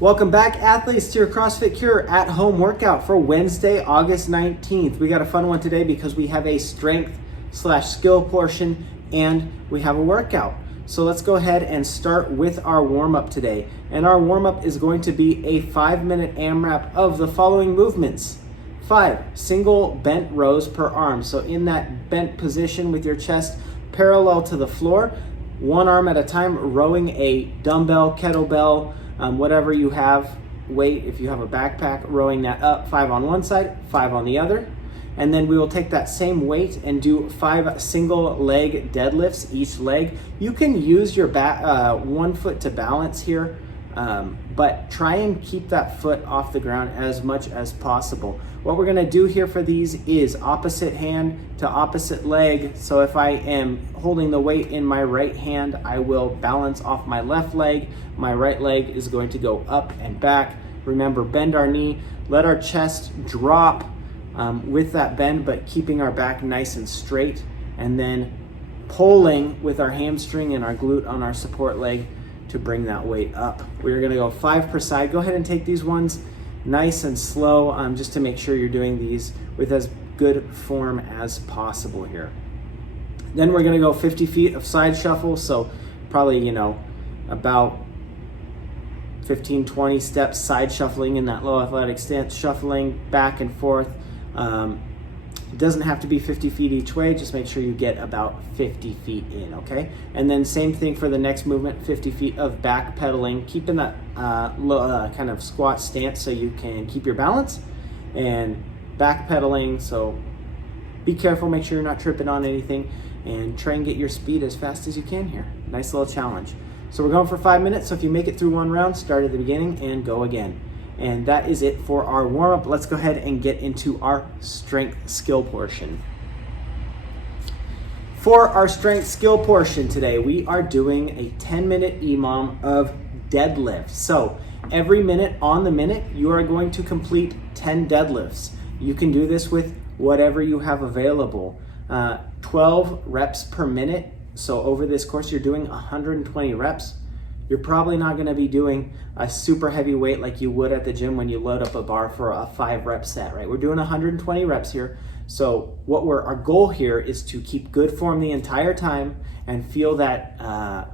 Welcome back, athletes, to your CrossFit Cure at home workout for Wednesday, August 19th. We got a fun one today because we have a strength/skill portion and we have a workout. So let's go ahead and start with our warm-up today. And our warm-up is going to be a 5-minute AMRAP of the following movements. 5 single bent rows per arm. So in that bent position with your chest parallel to the floor, one arm at a time, rowing a dumbbell, kettlebell, whatever you have, weight, if you have a backpack, rowing that up, 5 on one side, 5 on the other. And then we will take that same weight and do 5 single leg deadlifts each leg. You can use your one foot to balance here, but try and keep that foot off the ground as much as possible. What we're gonna do here for these is opposite hand to opposite leg. So if I am holding the weight in my right hand, I will balance off my left leg. My right leg is going to go up and back. Remember, bend our knee, let our chest drop with that bend, but keeping our back nice and straight. And then pulling with our hamstring and our glute on our support leg to bring that weight up. We're gonna go 5 per side. Go ahead and take these ones nice and slow, just to make sure you're doing these with as good form as possible here. Then we're gonna go 50 feet of side shuffle. So probably, about 15, 20 steps side shuffling in that low athletic stance, shuffling back and forth. It doesn't have to be 50 feet each way, just make sure you get about 50 feet in, okay? And then same thing for the next movement, 50 feet of backpedaling, keeping that kind of squat stance so you can keep your balance, and backpedaling, so be careful, make sure you're not tripping on anything, and try and get your speed as fast as you can here. Nice little challenge. So we're going for 5 minutes, so if you make it through one round, start at the beginning and go again. And that is it for our warm-up. Let's go ahead and get into our strength skill portion. For our strength skill portion today, we are doing a 10-minute EMOM of deadlift. So every minute on the minute, you are going to complete 10 deadlifts. You can do this with whatever you have available. 12 reps per minute. So over this course, you're doing 120 reps. You're probably not going to be doing a super heavy weight like you would at the gym when you load up a bar for a 5-rep set, right? We're doing 120 reps here. So our goal here is to keep good form the entire time and feel that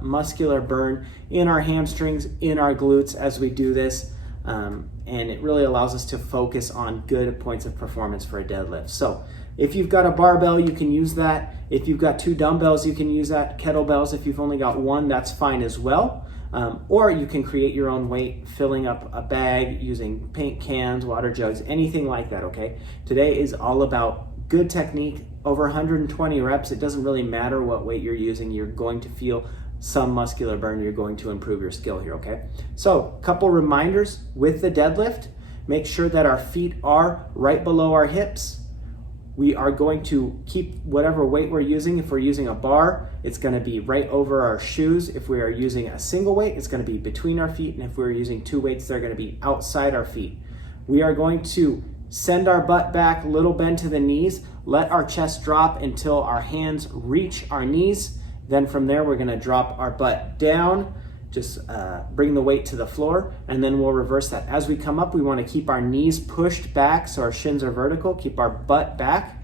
muscular burn in our hamstrings, in our glutes as we do this. And it really allows us to focus on good points of performance for a deadlift. So if you've got a barbell, you can use that. If you've got 2 dumbbells, you can use that. Kettlebells, if you've only got 1, that's fine as well. Or you can create your own weight, filling up a bag, using paint cans, water jugs, anything like that, okay? Today is all about good technique, over 120 reps. It doesn't really matter what weight you're using. You're going to feel some muscular burn. You're going to improve your skill here, okay? So, couple reminders with the deadlift. Make sure that our feet are right below our hips. We are going to keep whatever weight we're using. If we're using a bar, it's going to be right over our shoes. If we are using a single weight, it's going to be between our feet. And if we're using 2 weights, they're going to be outside our feet. We are going to send our butt back, little bend to the knees, let our chest drop until our hands reach our knees. Then from there, we're going to drop our butt down, just bring the weight to the floor, and then we'll reverse that. As we come up, we want to keep our knees pushed back so our shins are vertical, keep our butt back,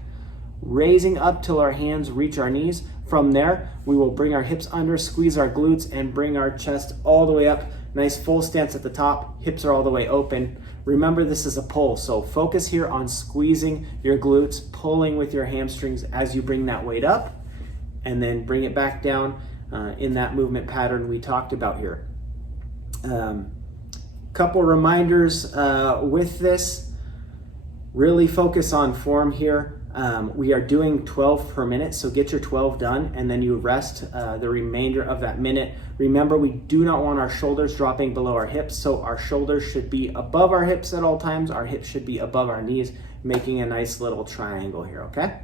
raising up till our hands reach our knees. From there, we will bring our hips under, squeeze our glutes, and bring our chest all the way up. Nice full stance at the top, hips are all the way open. Remember, this is a pull, so focus here on squeezing your glutes, pulling with your hamstrings as you bring that weight up, and then bring it back down in that movement pattern we talked about here. Couple reminders with this, really focus on form here. We are doing 12 per minute, so get your 12 done and then you rest the remainder of that minute. Remember, we do not want our shoulders dropping below our hips, so our shoulders should be above our hips at all times. Our hips should be above our knees, making a nice little triangle here, okay?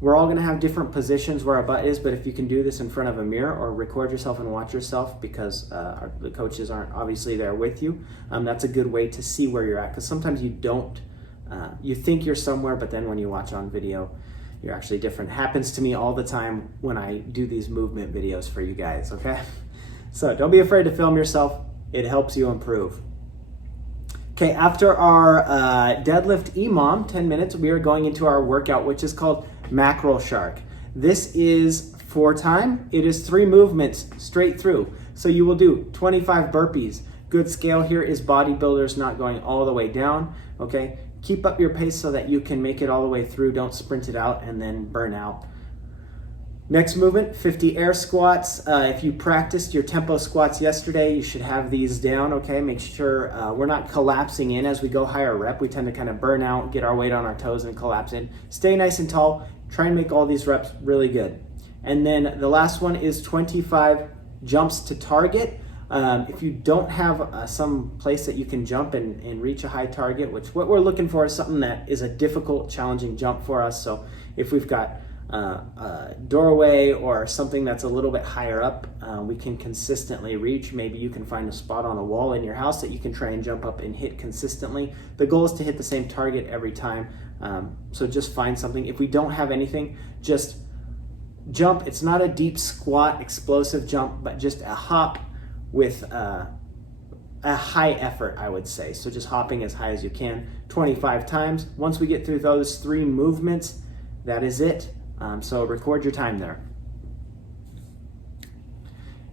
We're all gonna have different positions where our butt is, but if you can do this in front of a mirror or record yourself and watch yourself because the coaches aren't obviously there with you, that's a good way to see where you're at, because sometimes you don't, you think you're somewhere, but then when you watch on video, you're actually different. Happens to me all the time when I do these movement videos for you guys, okay? So don't be afraid to film yourself. It helps you improve. Okay, after our deadlift EMOM, 10 minutes, we are going into our workout, which is called Mackerel Shark. This is for time. It is 3 movements straight through. So you will do 25 burpees. Good scale here is bodybuilders, not going all the way down, okay? Keep up your pace so that you can make it all the way through. Don't sprint it out and then burn out. Next movement, 50 air squats. If you practiced your tempo squats yesterday, you should have these down, okay? Make sure we're not collapsing in as we go higher rep. We tend to kind of burn out, get our weight on our toes and collapse in. Stay nice and tall. Try and make all these reps really good. And then the last one is 25 jumps to target. If you don't have some place that you can jump and reach a high target, which what we're looking for is something that is a difficult, challenging jump for us. So if we've got a doorway or something that's a little bit higher up, we can consistently reach. Maybe you can find a spot on a wall in your house that you can try and jump up and hit consistently. The goal is to hit the same target every time. So just find something. If we don't have anything, just jump. It's not a deep squat, explosive jump, but just a hop with a high effort, I would say. So just hopping as high as you can, 25 times. Once we get through those 3 movements, that is it. So record your time there.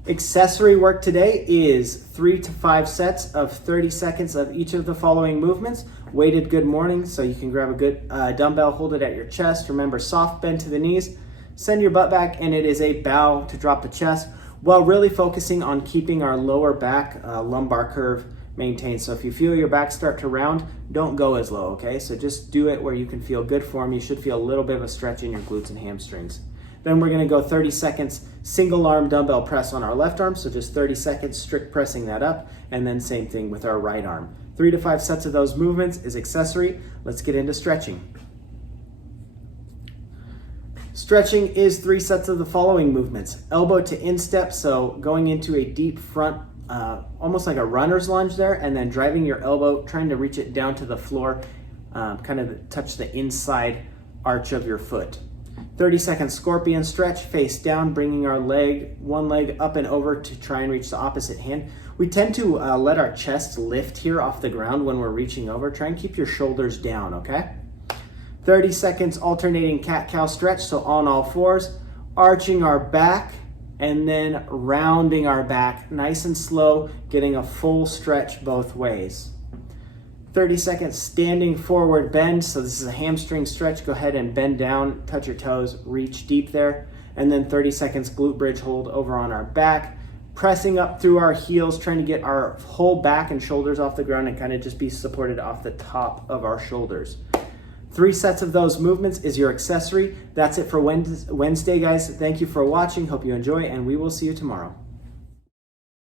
Accessory work today is 3 to 5 sets of 30 seconds of each of the following movements. Weighted good morning, so you can grab a good dumbbell, hold it at your chest. Remember, soft bend to the knees. Send your butt back, and it is a bow to drop the chest, while really focusing on keeping our lower back lumbar curve maintained. So if you feel your back start to round, don't go as low, okay? So just do it where you can feel good form. You should feel a little bit of a stretch in your glutes and hamstrings. Then we're gonna go 30 seconds single arm dumbbell press on our left arm. So just 30 seconds strict pressing that up, and then same thing with our right arm. 3 to 5 sets of those movements is accessory. Let's get into stretching. Stretching is 3 sets of the following movements. Elbow to instep, so going into a deep front, almost like a runner's lunge there, and then driving your elbow, trying to reach it down to the floor, kind of touch the inside arch of your foot. 30-second scorpion stretch, face down, bringing our one leg up and over to try and reach the opposite hand. We tend to let our chest lift here off the ground when we're reaching over. Try and keep your shoulders down, okay? 30 seconds alternating cat-cow stretch, so on all fours, arching our back, and then rounding our back, nice and slow, getting a full stretch both ways. 30 seconds standing forward bend, so this is a hamstring stretch. Go ahead and bend down, touch your toes, reach deep there. And then 30 seconds glute bridge hold over on our back, pressing up through our heels, trying to get our whole back and shoulders off the ground and kind of just be supported off the top of our shoulders. 3 sets of those movements is your accessory. That's it for Wednesday, guys. Thank you for watching. Hope you enjoy, and we will see you tomorrow.